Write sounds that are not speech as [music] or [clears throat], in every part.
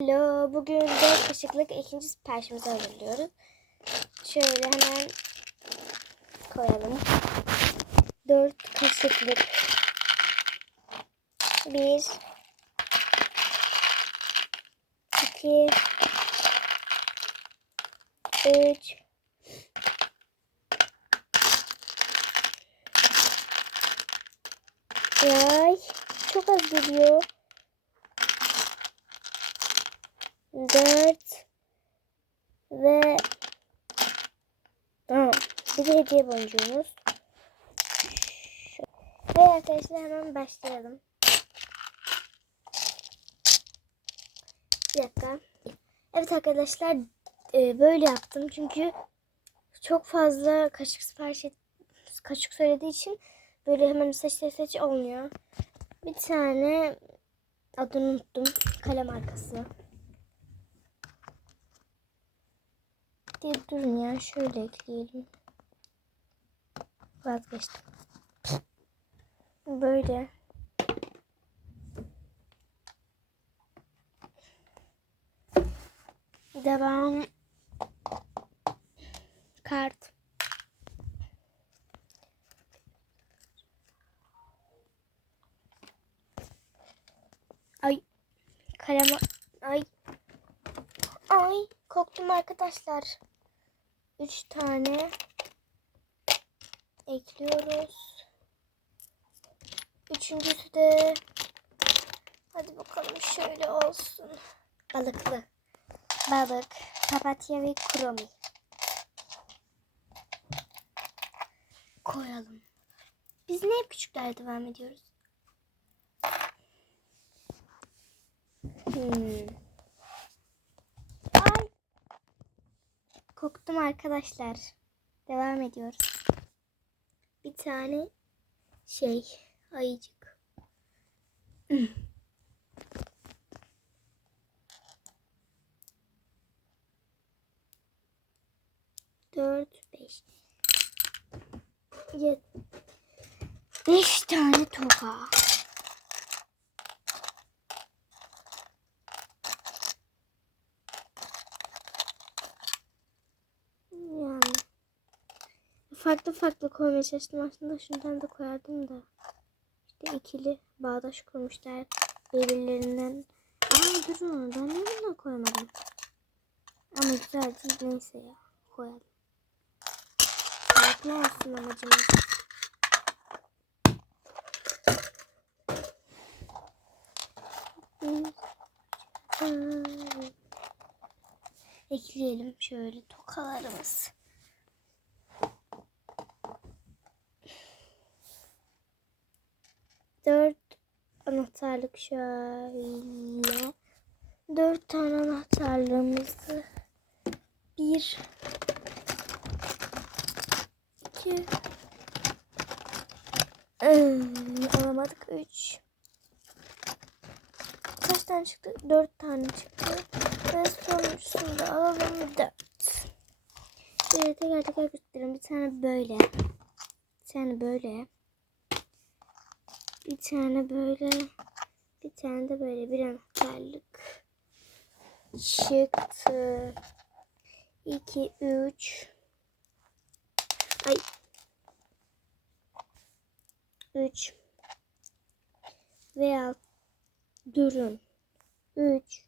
Hello, bugün 4 kaşıklık ikinci siparişimizi hazırlıyoruz. Şöyle hemen koyalım. 4 kaşıklık. 1 2 3 Ay, çok az geliyor. 4 ve tamam. Bir de hediye boncuğumuz. Ve arkadaşlar hemen başlayalım. Bir dakika. Evet arkadaşlar e, böyle yaptım çünkü çok fazla kaşık sipariş et, kaşık söylediği için böyle hemen seç seç seç olmuyor. Bir tane adını unuttum. Kalem markası. diye durun ya. Şöyle ekleyelim. Vazgeçtim. Böyle. Devam. Kart. Ay. Kalem. Ay. Ay. Korktum arkadaşlar. Üç tane ekliyoruz. Üçüncüsü de hadi bakalım şöyle olsun. Balıklı. Balık, papatya ve kromi. Koyalım. Biz ne hep küçüklerle devam ediyoruz? Hmm. Ay. Koktum arkadaşlar. Devam ediyoruz. Tane şey ayıcık. [clears throat] Dört, beş. Yedi. Beş tane toka. Yani farklı farklı koymaya çalıştım aslında şundan da koyardım da. İşte ikili bağdaş kurmuşlar birbirlerinden. Aa durun ben niye koymadım? Ama güzel değil neyse ya koyalım. Farklı olsun amacımız. Ekleyelim şöyle tokalarımız. Dört anahtarlık şöyle. Dört tane anahtarlığımızı bir iki ıı, alamadık üç kaç tane çıktı? Dört tane çıktı. Ve sonuncusunu da alalım dört. Şöyle teker teker göstereyim. Bir tane böyle. Bir tane böyle. Bir tane böyle. Bir tane de böyle bir anahtarlık. Çıktı. 2, 3. Ay. 3. Veya durun. 3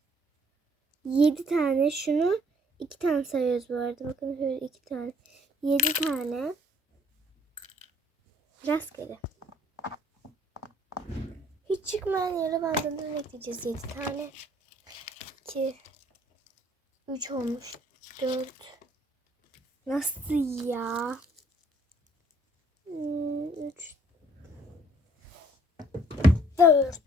7 tane şunu 2 tane sayıyoruz bu arada. Bakın şöyle 2 tane. 7 tane rastgele. Hiç çıkmayan yere bandından ekleyeceğiz 7 tane. 2 3 olmuş. 4 Nasıl ya? 3 4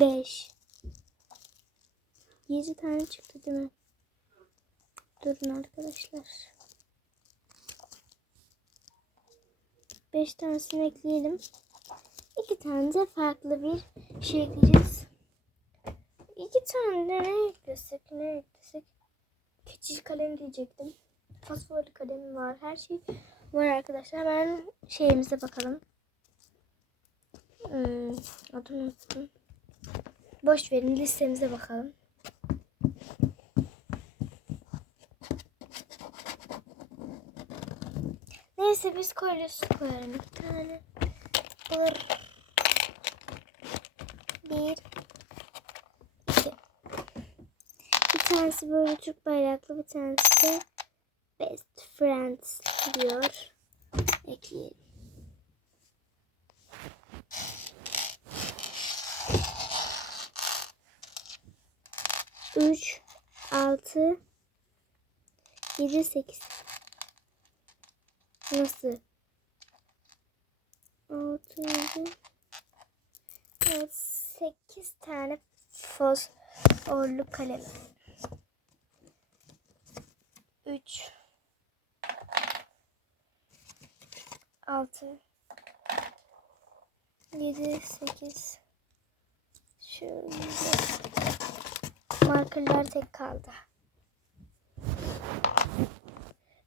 5 7 tane çıktı değil mi? Durun arkadaşlar. 5 tanesini ekleyelim. 2 tane de farklı bir şey ekleyeceğiz. 2 tane de ne eklesek ne eklesek? Keçil kalem diyecektim. Fosforlu kalem var. Her şey var arkadaşlar. Ben şeyimize bakalım. Hmm, adını unuttum. Boş verin listemize bakalım. Neyse biz kolyesi koyalım iki tane. Olur. Bir. iki. Bir tanesi böyle Türk bayraklı bir tanesi de Best Friends diyor. Ekleyelim. Üç, altı, yedi, sekiz. Nasıl? Altı, yedi. Evet, sekiz tane fosforlu kalem. Üç. Altı. Yedi, sekiz. Şöyle. Markerlar tek kaldı.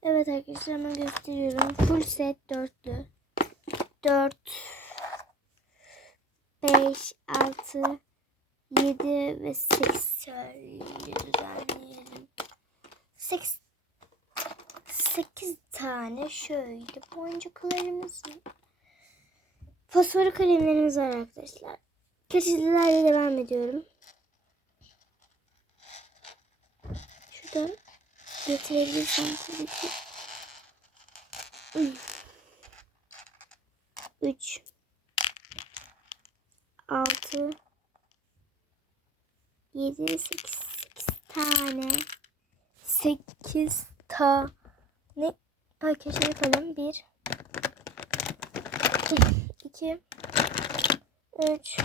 Evet arkadaşlar hemen gösteriyorum. Full set dörtlü. Dört. Beş, altı, yedi ve sekiz. Şöyle düzenleyelim. Sekiz. Sekiz tane şöyle boncuklarımız Fosfor kalemlerimiz var arkadaşlar. Keçilerle devam ediyorum. Şuradan getirebilirsem tabii ki. Üç. Altı. Yedi. Sekiz. Sekiz tane. Sekiz tane. Arkadaşlar yapalım. Bir. iki, Üç.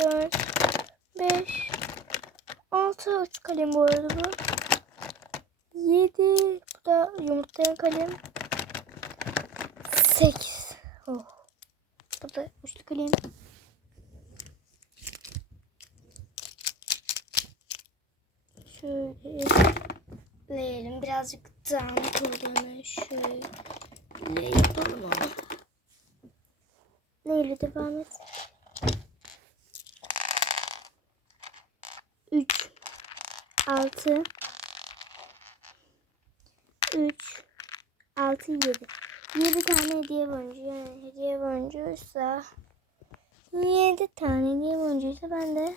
Dört. Beş. Altı uç kalem bu arada bu. 7 bu da yumurtlayan kalem. 8 oh. Bu da uçlu kalem. Şöyle ekleyelim. Birazcık dağınık oldu hemen şöyle yapalım ama. Neyle devam et? 3 6 3 6 7 7 tane hediye boncuğu. Yani hediye boncuğuysa 7 tane hediye boncuğuysa ben de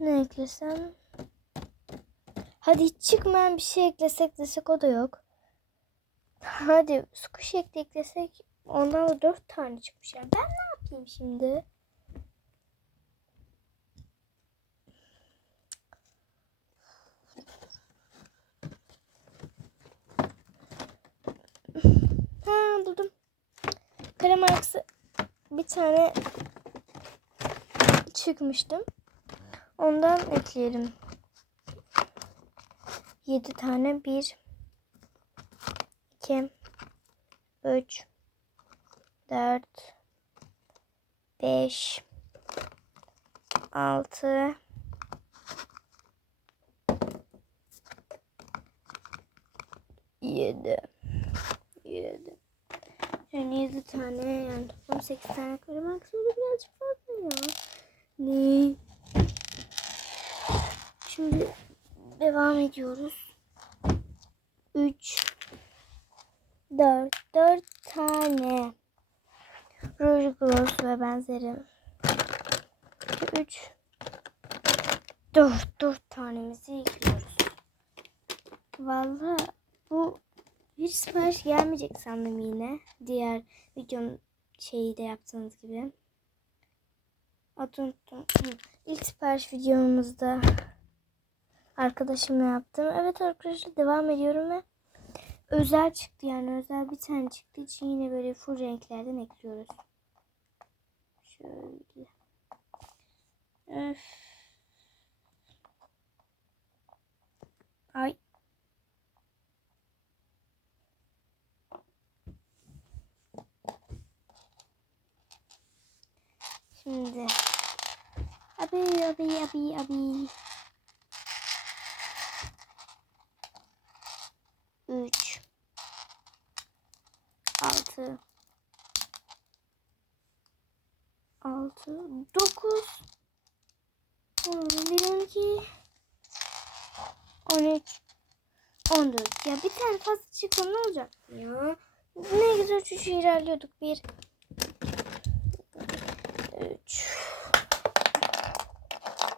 ne eklesem? Hadi hiç çıkmayan bir şey eklesek desek o da yok. Hadi squish eklesek ondan da 4 tane çıkmış. Yani ben ne yapayım şimdi Ha buldum. Kalem araksı bir tane çıkmıştım. Ondan ekleyelim. 7 tane 1 2 3 4 5 6 7 7 yani 7 tane yani toplam 8 tane kalem aksiyonu birazcık fazla ya. Ne? Şimdi devam ediyoruz. 3 4 4 tane Rouge Gloss ve benzeri. 3 4 4 tanemizi yıkıyoruz. Vallahi bu hiç sipariş gelmeyecek sandım yine. Diğer videonun şeyi de yaptığınız gibi. Unuttum. İlk sipariş videomuzda arkadaşımla yaptım. Evet arkadaşlar devam ediyorum ve özel çıktı yani özel bir tane çıktığı için yine böyle full renklerden ekliyoruz. Şöyle. Öf. Ay. Şimdi. Abi abi abi abi. Üç. Altı. 9 11 12 13 14 ya bir tane fazla çıksa ne olacak ya? Ne güzel şu ilerliyorduk. Bir. 3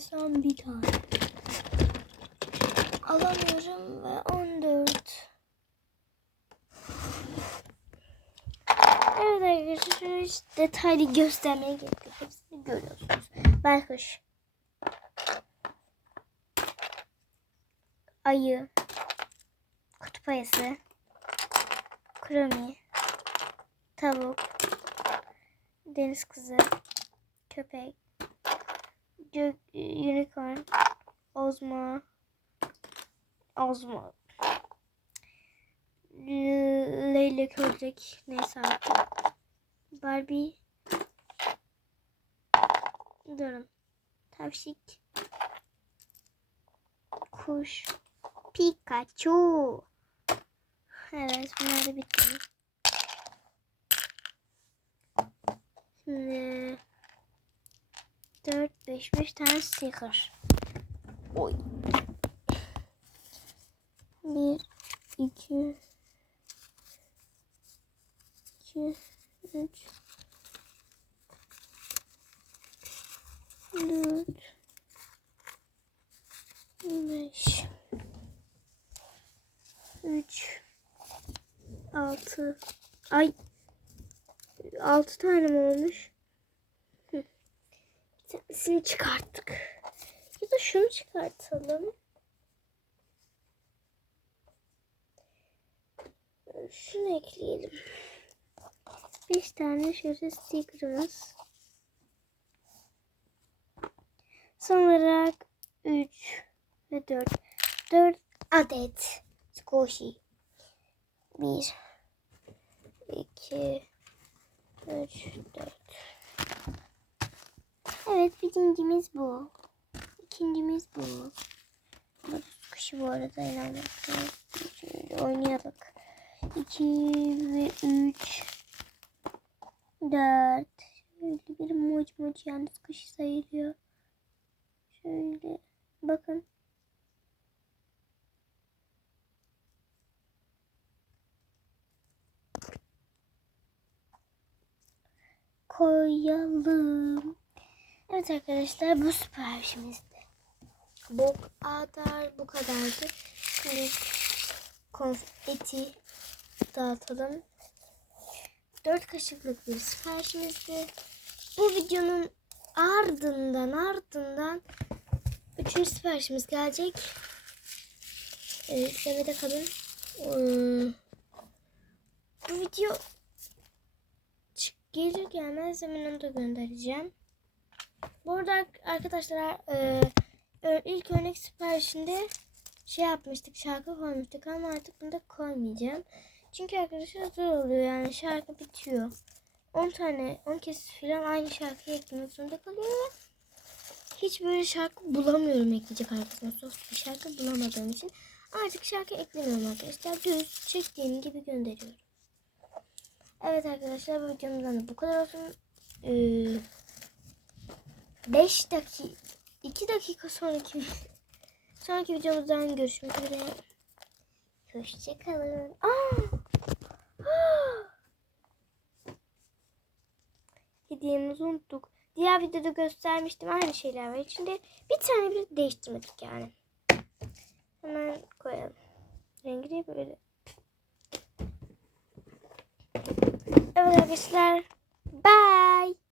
13 ve son bir tane. Alamıyorum ve 14. Evet arkadaşlar hiç detaylı göstermeye gerek yok. Hepsini görüyorsunuz. Baykuş. Ayı. Kutup ayısı. Kromi. Tavuk. Deniz kızı. Köpek. Gök, unicorn. Ozma. Ozma. Leylek ördek. Neyse. Barbie. Durun. Tavşik. Kuş. Pikachu. Evet bunlar da bitti. Şimdi 4, 5, 5 tane sticker. Oy. 1, 2, 2, 3, 4, 5, 3, 6, ay 6 tane mi olmuş? Tanesini çıkarttık. Ya da şunu çıkartalım. Şunu ekleyelim. 5 tane şöyle sticker'ımız. Son olarak 3 ve 4. 4 adet squishy. 1 2 3 4 Evet birincimiz bu. İkincimiz bu. Bu kuşu bu arada inanmıyorum. Şöyle oynayalım. 2 ve 3 4 Şöyle bir moç moç yalnız kuşu sayılıyor. Şöyle bakın. koyalım. Evet arkadaşlar bu siparişimizdi. Bu kadar bu kadardı. Şimdi konfeti dağıtalım. 4 kaşıklık bir siparişimizdi. Bu videonun ardından ardından üçüncü siparişimiz gelecek. Evet, izlemede kalın. Ee, bu video Gelir gelmez hemen onu da göndereceğim. Burada arkadaşlar e, ilk örnek siparişinde şey yapmıştık şarkı koymuştuk ama artık bunu da koymayacağım. Çünkü arkadaşlar zor oluyor yani şarkı bitiyor. 10 tane 10 kez falan aynı şarkıyı eklemek zorunda kalıyor ve hiç böyle şarkı bulamıyorum ekleyecek arkasına sos bir şarkı bulamadığım için artık şarkı eklemiyorum arkadaşlar. Düz çektiğim gibi gönderiyorum. Evet arkadaşlar bu videomuzdan da bu kadar olsun. 5 dakika 2 dakika sonraki sonraki videomuzdan görüşmek üzere. Hoşçakalın. Aa! [gasps] Hediyemizi unuttuk. Diğer videoda göstermiştim aynı şeyler var içinde. Bir tane bile değiştirmedik yani. Hemen koyalım. Rengi de böyle. Evet arkadaşlar. Bye.